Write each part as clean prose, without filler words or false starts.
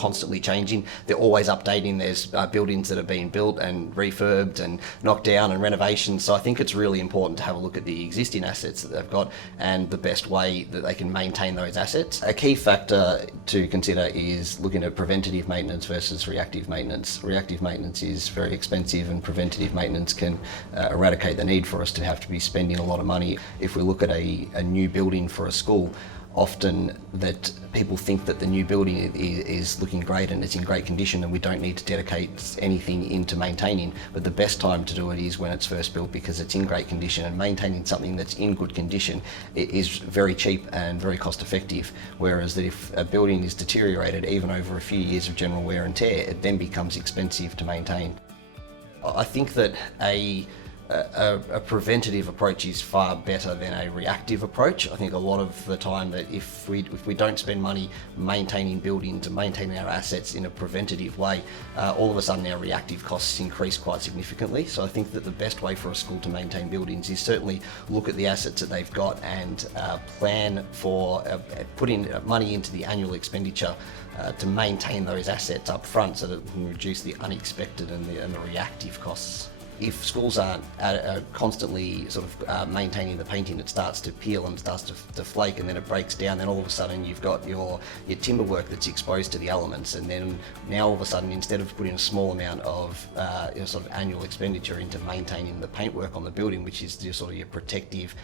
constantly changing. They're always updating. There's buildings that are being built and refurbed and knocked down and renovations. So I think it's really important to have a look at the existing assets that they've got and the best way that they can maintain those assets. A key factor to consider is looking at preventative maintenance versus reactive maintenance. Reactive maintenance is very expensive, and preventative maintenance can eradicate the need for us to have to be spending a lot of money. If we look at a new building for a school, often that people think that the new building is looking great and it's in great condition and we don't need to dedicate anything into maintaining, but the best time to do it is when it's first built, because it's in great condition, and maintaining something that's in good condition is very cheap and very cost effective, whereas that if a building is deteriorated even over a few years of general wear and tear, it then becomes expensive to maintain. I think that a preventative approach is far better than a reactive approach. I think a lot of the time that if we don't spend money maintaining buildings and maintaining our assets in a preventative way, all of a sudden our reactive costs increase quite significantly. So I think that the best way for a school to maintain buildings is certainly look at the assets that they've got and plan for putting money into the annual expenditure to maintain those assets up front, so that we can reduce the unexpected and the reactive costs. If schools aren't constantly sort of maintaining the painting, it starts to peel and starts to flake, and then it breaks down. Then all of a sudden you've got your timber work that's exposed to the elements, and then now all of a sudden, instead of putting a small amount of sort of annual expenditure into maintaining the paintwork on the building, which is sort of your protective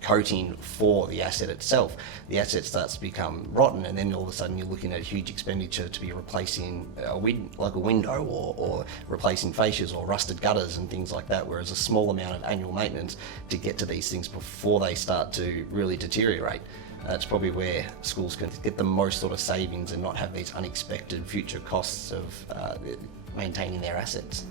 coating for the asset itself, the asset starts to become rotten, and then all of a sudden you're looking at a huge expenditure to be replacing a window or replacing fascias or rusted gutters and things like that, whereas a small amount of annual maintenance to get to these things before they start to really deteriorate. It's probably where schools can get the most sort of savings and not have these unexpected future costs of maintaining their assets.